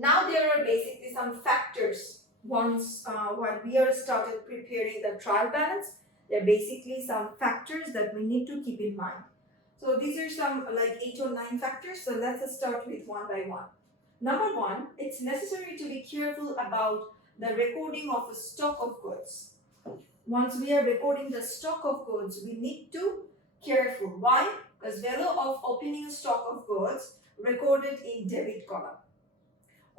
Now there are basically some factors. Once while we are started preparing the trial balance, there are basically some factors that we need to keep in mind. So these are some like 8 or 9 factors. So let's start with one by one. Number one, it's necessary to be careful about the recording of a stock of goods. Once we are recording the stock of goods, we need to careful. Why? Because value of opening a stock of goods recorded in debit column.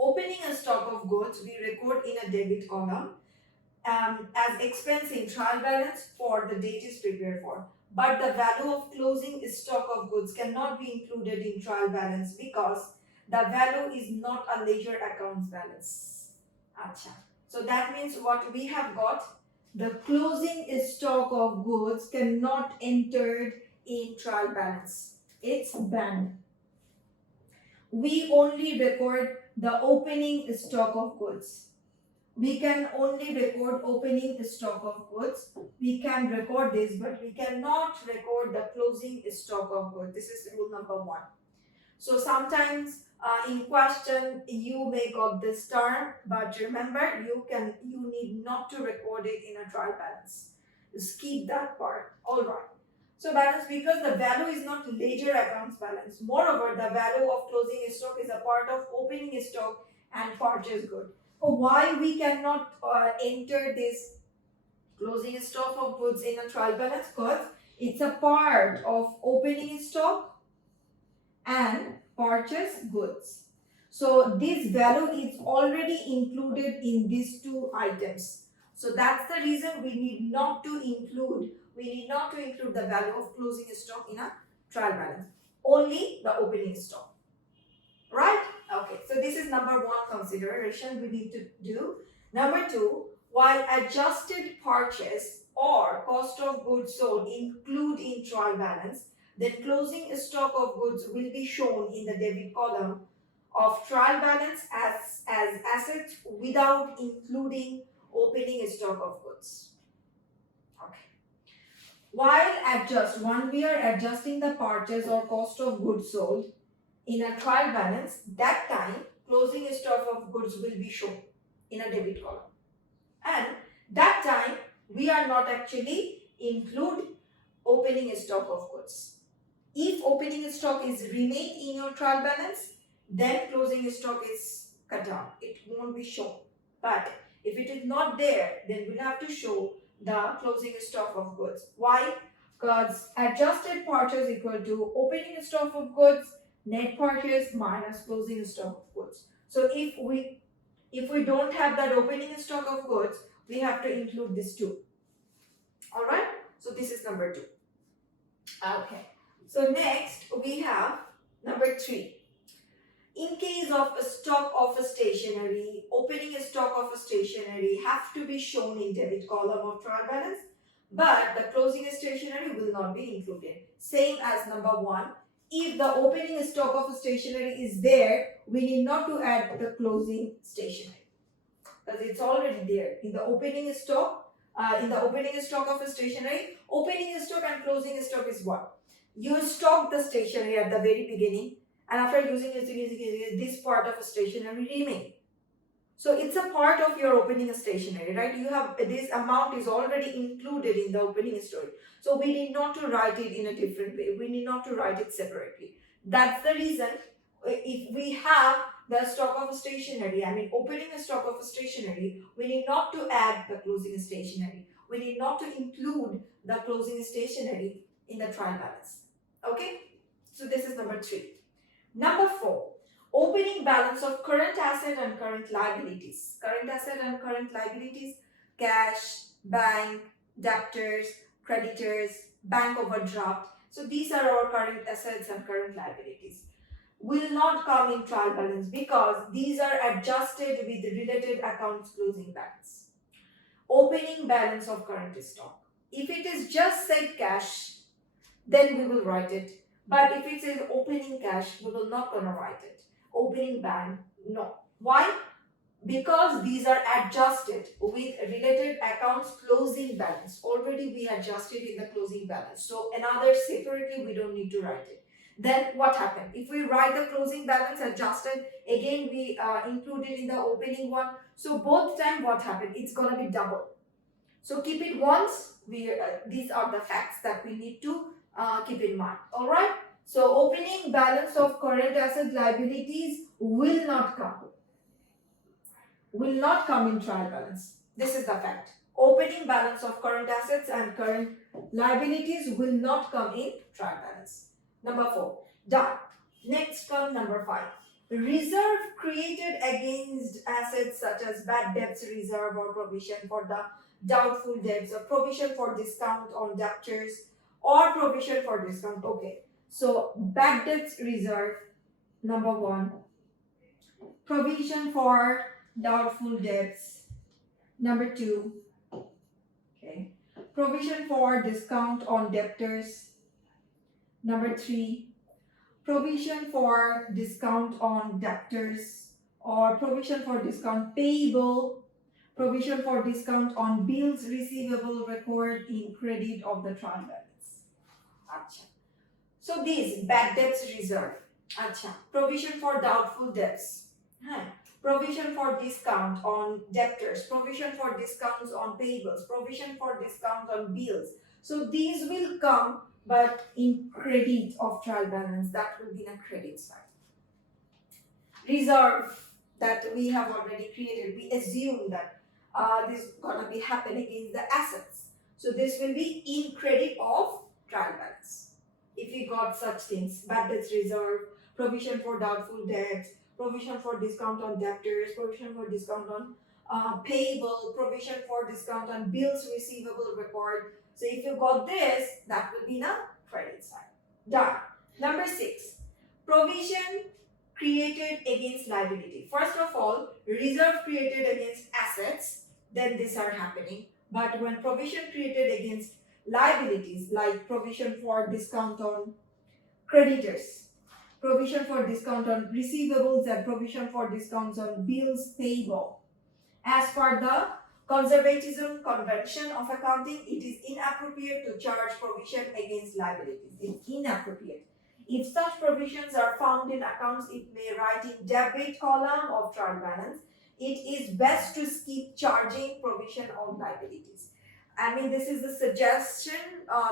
Opening a stock of goods, we record in a debit column as expense in trial balance for the date is prepared for. But the value of closing stock of goods cannot be included in trial balance because the value is not a ledger accounts balance. Acha. So that means what we have got, the closing stock of goods cannot entered in trial balance. It's banned. We only record the opening stock of goods. We can only record opening stock of goods. We can record this, but we cannot record the closing stock of goods. This is rule number one. So sometimes in question you may got this term, but remember you need not to record it in a trial balance. Skip that part. All right. So balance, because the value is not ledger accounts balance. Moreover, the value of closing stock is a part of opening stock and purchase good. So why we cannot enter this closing stock of goods in a trial balance? Because it's a part of opening stock and purchase goods. So this value is already included in these two items. So that's the reason we need not to include the value of closing stock in a trial balance. Only the opening stock. Right? Okay. So this is number one consideration we need to do. Number two, while adjusted purchase or cost of goods sold include in trial balance, then closing stock of goods will be shown in the debit column of trial balance as assets without including opening stock of goods. Okay. When we are adjusting the purchase or cost of goods sold in a trial balance, that time closing stock of goods will be shown in a debit column. And that time we are not actually include opening stock of goods. If opening stock is remain in your trial balance, then closing stock is cut down. It won't be shown. But if it is not there, then we'll have to show the closing stock of goods. Why? Because adjusted purchase equal to opening stock of goods, net purchase minus closing stock of goods. So if we don't have that opening stock of goods, we have to include this too. All right. So this is number two. Okay. So next we have number three. In case of a stock of a stationery, opening a stock of a stationery have to be shown in debit column of trial balance, but the closing stationery will not be included. Same as number one. If the opening stock of a stationery is there, we need not to add the closing stationery because it's already there in the opening stock. In the opening stock of a stationery, opening stock and closing stock is one. You stock the stationery at the very beginning, and after using it, this part of a stationery remain. So it's a part of your opening stationery, right? You have this amount is already included in the opening story. So we need not to write it in a different way. We need not to write it separately. That's the reason if we have the stock of a stationery, opening a stock of a stationery, we need not to add the closing stationery. We need not to include the closing stationery in the trial balance. Okay? So this is number three. Number four, opening balance of current asset and current liabilities. Current asset and current liabilities, cash, bank, debtors, creditors, bank overdraft. So these are our current assets and current liabilities. Will not come in trial balance because these are adjusted with the related accounts closing balance. Opening balance of current stock. If it is just said cash, then we will write it. But if it says opening cash, we will not gonna write it. Opening bank, no. Why? Because these are adjusted with related accounts closing balance. Already we adjusted in the closing balance. So another separately we don't need to write it. Then what happened? If we write the closing balance adjusted, again we included in the opening one. So both time what happened? It's gonna be double. So keep it once. These are the facts that we need to keep in mind. All right. So opening balance of current asset liabilities will not come. Will not come in trial balance. This is the fact. Opening balance of current assets and current liabilities will not come in trial balance. Number 4. Done. Next come number 5. Reserve created against assets such as bad debts reserve or provision for the doubtful debts or provision for discount on debtors or provision for discount. Okay. So bad debts reserve, number 1. Provision for doubtful debts, number 2. Okay. Provision for discount on debtors, number 3. Provision for discount on debtors or provision for discount payable, provision for discount on bills receivable record in credit of the trial balance. Achha. So these bad debts reserve, achha. Provision for doubtful debts, provision for discount on debtors, provision for discounts on payables, provision for discount on bills. So these will come but in credit of trial balance, that will be in a credit side. Reserve that we have already created, we assume that this is gonna be happen against the assets. So this will be in credit of trial balance. If we got such things, bad debts reserve, provision for doubtful debts, provision for discount on debtors, provision for discount on payable, provision for discount on bills receivable record. So if you got this, that will be in a credit side. Done. Number 6, provision created against liability. First of all, reserve created against assets, then these are happening. But when provision created against liabilities, like provision for discount on creditors, provision for discount on receivables, and provision for discounts on bills payable, as per the conservatism convention of accounting, it is inappropriate to charge provision against liabilities. It's inappropriate. If such provisions are found in accounts, it may write in debit column of trial balance. It is best to skip charging provision on liabilities. I mean, this is a suggestion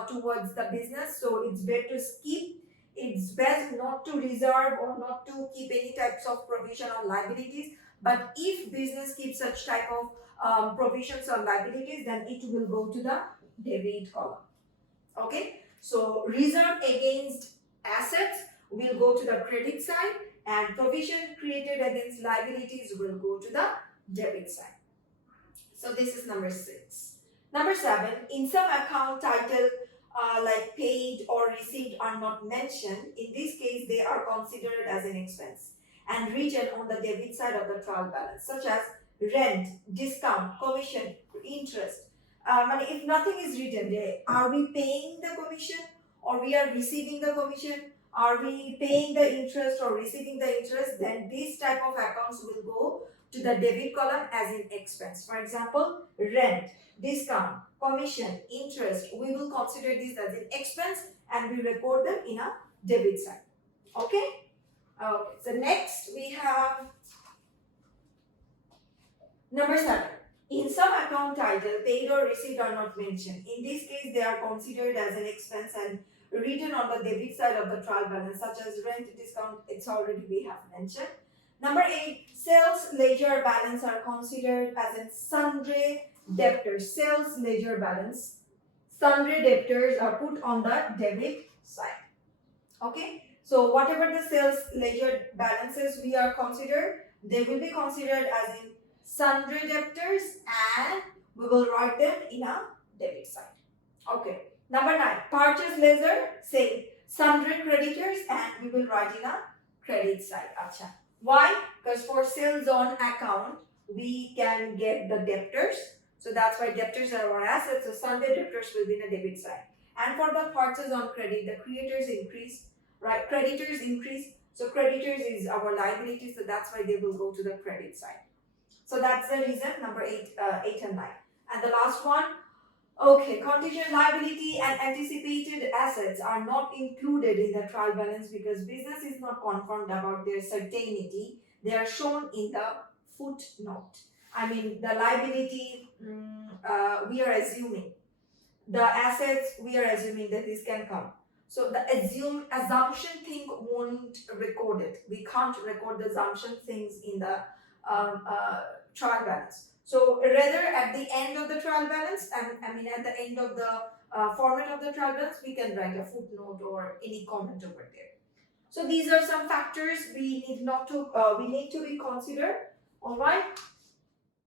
towards the business, so it's better to skip. It's best not to reserve or not to keep any types of provision on liabilities. But if business keeps such type of provisions on liabilities, then it will go to the debit column. Okay, so reserve against assets will go to the credit side, and provision created against liabilities will go to the debit side. So this is number 6. Number 7, in some account title like paid or received are not mentioned. In this case, they are considered as an expense and written on the debit side of the trial balance, such as rent, discount, commission, interest. If nothing is written there, are we paying the commission or we are receiving the commission? Are we paying the interest or receiving the interest? Then these type of accounts will go to the debit column as in expense. For example, rent, discount, commission, interest, we will consider this as an expense and we record them in a debit side. Okay? Okay, so next we have number 7. In some account title, paid or received are not mentioned. In this case, they are considered as an expense and written on the debit side of the trial balance, such as rent, discount, it's already we have mentioned. Number 8, sales ledger balance are considered as in sundry debtors. Sales ledger balance, sundry debtors are put on the debit side. Okay, so whatever the sales ledger balances we are considered, they will be considered as in sundry debtors and we will write them in a debit side. Okay, number 9, purchase ledger, same, sundry creditors and we will write in a credit side. Acha. Why? Because for sales on account, we can get the debtors. So that's why debtors are our assets. So sundry debtors will be in a debit side. And for the purchase on credit, the creditors increase, right? Creditors increase. So creditors is our liability. So that's why they will go to the credit side. So that's the reason number 8 and 9. And the last one, Okay, contingent liability and anticipated assets are not included in the trial balance because business is not confirmed about their certainty. They are shown in the footnote. I mean, the liability we are assuming, the assets we are assuming that this can come. So the assumption thing won't record it. We can't record the assumption things in the trial balance. So rather at the end of the trial balance, I mean at the end of the format of the trial balance, we can write a footnote or any comment over there. So these are some factors we need to be considered. All right.